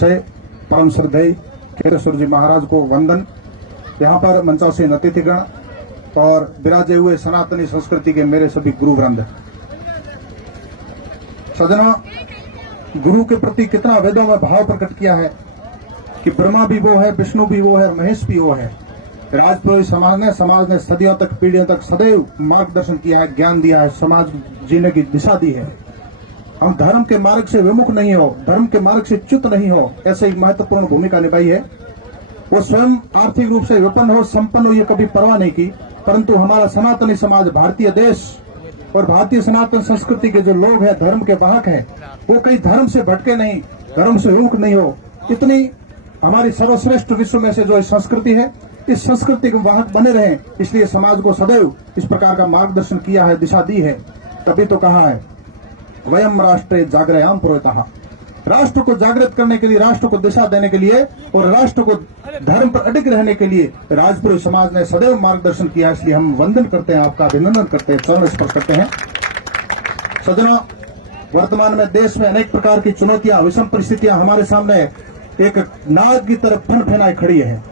से परम श्रद्धेय केशवर जी महाराज को वंदन। यहाँ पर मंचासीन अतिथिगण और विराजे हुए सनातनी संस्कृति के मेरे सभी गुरुवृंद। सज्जनों, गुरु के प्रति कितना वेदों में भाव प्रकट किया है कि ब्रह्मा भी वो है, विष्णु भी वो है, महेश भी वो है। राजपुरोहित समाज ने सदियों तक, पीढ़ियों तक सदैव मार्गदर्शन किया है, ज्ञान दिया है, समाज जीने की दिशा दी है। हम धर्म के मार्ग से विमुख नहीं हो, धर्म के मार्ग से च्युत नहीं हो, ऐसे ही महत्वपूर्ण भूमिका निभाई है। वो स्वयं आर्थिक रूप से विपन्न हो, संपन्न हो, ये कभी परवाह नहीं की, परंतु हमारा सनातनी समाज, भारतीय देश और भारतीय सनातन संस्कृति के जो लोग हैं, धर्म के वाहक हैं, वो कहीं धर्म से भटके नहीं, धर्म से विमुख नहीं हो। इतनी हमारी सर्वश्रेष्ठ विश्व में से जो संस्कृति है, इस संस्कृति के वाहक बने रहे, इसलिए समाज को सदैव इस प्रकार का मार्गदर्शन किया है, दिशा दी है। तभी तो कहा है वयम राष्ट्रे जागरयाम पुरोहितः। राष्ट्र को जागृत करने के लिए, राष्ट्र को दिशा देने के लिए और राष्ट्र को धर्म पर अडिग रहने के लिए राजपुरोहित समाज ने सदैव मार्गदर्शन किया। इसलिए हम वंदन करते हैं, आपका अभिनंदन करते हैं, चरण स्पर्श करते हैं। सज्जनों, वर्तमान में देश में अनेक प्रकार की चुनौतियां, विषम परिस्थितियां हमारे सामने एक नाग की तरफ फन फैनाई खड़ी है।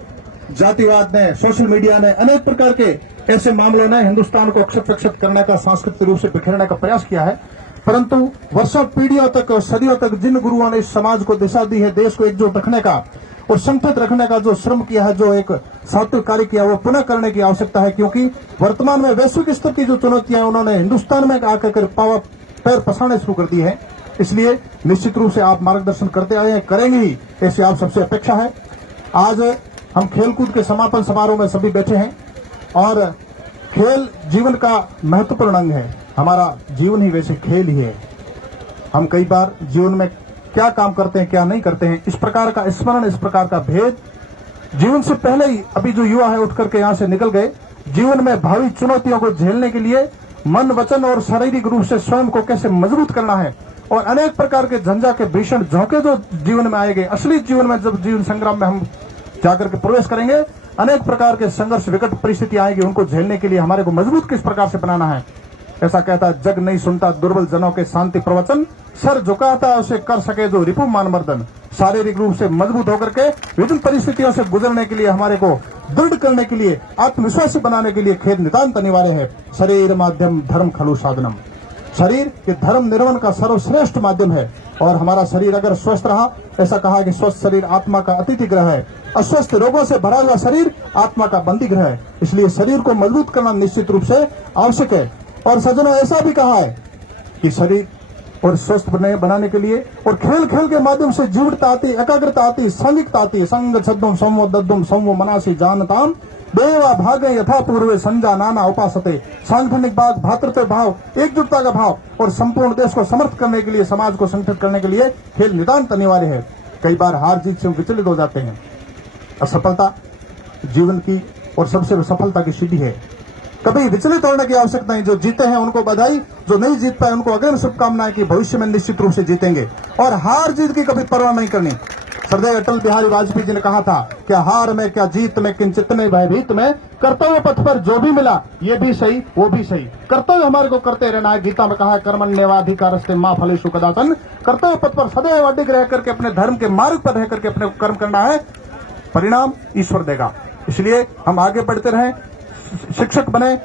जातिवाद ने, सोशल मीडिया ने, अनेक प्रकार के ऐसे मामलों ने हिंदुस्तान को अक्षत प्रक्षत करने का, सांस्कृतिक रूप से बिखेरने का प्रयास किया है। परंतु वर्षों पीढ़ियों तक और सदियों तक जिन गुरुओं ने इस समाज को दिशा दी है, देश को एकजुट रखने का और संगठित रखने का जो श्रम किया है, जो एक सात्विक कार्य किया, वो पुनः करने की आवश्यकता है। क्योंकि वर्तमान में वैश्विक स्तर की जो चुनौतियां हैं, उन्होंने हिंदुस्तान में आकर पैर पसारने शुरू कर दिए हैं। इसलिए निश्चित रूप से आप मार्गदर्शन करते आए हैं, करेंगे ही, ऐसी आप सबसे अपेक्षा है। आज हम खेलकूद के समापन समारोह में सभी बैठे हैं और खेल जीवन का महत्वपूर्ण अंग है। हमारा जीवन ही वैसे खेल ही है। हम कई बार जीवन में क्या काम करते हैं, क्या नहीं करते हैं, इस प्रकार का स्मरण, इस प्रकार का भेद जीवन से पहले ही अभी जो युवा है उठ करके यहाँ से निकल गए। जीवन में भावी चुनौतियों को झेलने के लिए मन, वचन और शारीरिक रूप से स्वयं को कैसे मजबूत करना है और अनेक प्रकार के झंझा के भीषण झोंके जो जीवन में आएंगे, असली जीवन में जब जीवन संग्राम में हम जाकर के प्रवेश करेंगे, अनेक प्रकार के संघर्ष, विकट परिस्थिति आएगी, उनको झेलने के लिए हमारे को मजबूत किस प्रकार से बनाना है। ऐसा कहता है, जग नहीं सुनता दुर्बल जनों के शांति प्रवचन, सर झुकाता उसे कर सके जो रिपु मान मर्दन। शारीरिक रूप से मजबूत होकर के विभिन्न परिस्थितियों से गुजरने के लिए, हमारे को दृढ़ करने के लिए, आत्मविश्वासी बनाने के लिए खेद नितांत अनिवार्य है। शरीर माध्यम धर्म खलु साधनम। शरीर के धर्म निर्वहन का सर्वश्रेष्ठ माध्यम है। और हमारा शरीर अगर स्वस्थ रहा, ऐसा कहा कि स्वस्थ शरीर आत्मा का अतिथि ग्रह है, अस्वस्थ रोगों से भरा हुआ शरीर आत्मा का बंदी ग्रह है। इसलिए शरीर को मजबूत करना निश्चित रूप से आवश्यक है। और सज्जनों, ऐसा भी कहा है कि शरीर और स्वस्थ बनाने के लिए और खेल खेल के माध्यम से जीवटता आती, एकाग्रता आती, सांगिकता आती। संग छद्दुम संवो दद्दुम संवो मनासी जानताम देवा भागे यथा पूर्वे संजा नाना उपासते। सांगठनिक भाग, भातृत्व भाव, एकजुटता का भाव और संपूर्ण देश को समर्थ करने के लिए, समाज को संगठित करने के लिए खेल नितांत अनिवार्य है। कई बार हार जीत से विचलित हो जाते हैं। असफलता जीवन की और सबसे सफलता की सीढ़ी है। कभी विचलित होने की आवश्यकता नहीं। जो जीते हैं उनको बधाई, जो नहीं जीत पाए उनको अग्रिम शुभकामनाएं कि भविष्य में निश्चित रूप से जीतेंगे। और हार जीत की कभी परवाह नहीं करनी। श्रद्धेय अटल बिहारी वाजपेयी जी ने कहा था, क्या हार में, क्या जीत में, किंचित में, भयभीत में, कर्तव्य पथ पर जो भी मिला ये भी सही, वो भी सही। कर्तव्य हमारे को करते रहना है। गीता में कहा है, कर्मण्येवाधिकारस्ते मा फलेषु कदाचन। कर्तव्य पथ पर सदैव अडिग रह करके, अपने धर्म के मार्ग पर रह करके अपने कर्म करना है, परिणाम ईश्वर देगा। इसलिए हम आगे बढ़ते रहें, शिक्षक बने,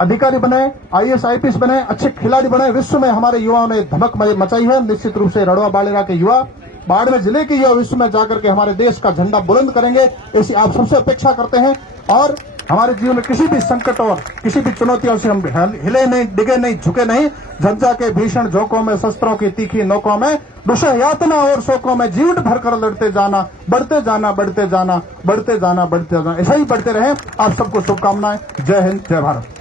अधिकारी बने, IAS IPS बने, अच्छे खिलाड़ी बने। विश्व में हमारे युवाओं ने धमक मचाई है। निश्चित रूप से रड़वा बाड़ेरा के युवा, बाड़मेर जिले के युवा विश्व में जाकर के हमारे देश का झंडा बुलंद करेंगे, ऐसी आप सबसे अपेक्षा करते हैं। और हमारे जीवन में किसी भी संकट और किसी भी चुनौतियों से हम हिले नहीं, डिगे नहीं, झुके नहीं। झंझा के भीषण झोंकों में, शस्त्रों की तीखी नोकों में, दुष्ट यातना और शोकों में जीवन भरकर लड़ते जाना, बढ़ते जाना, बढ़ते जाना, बढ़ते जाना, बढ़ते जाना। ऐसा ही बढ़ते रहे। आप सबको शुभकामनाएं। जय हिंद, जय भारत।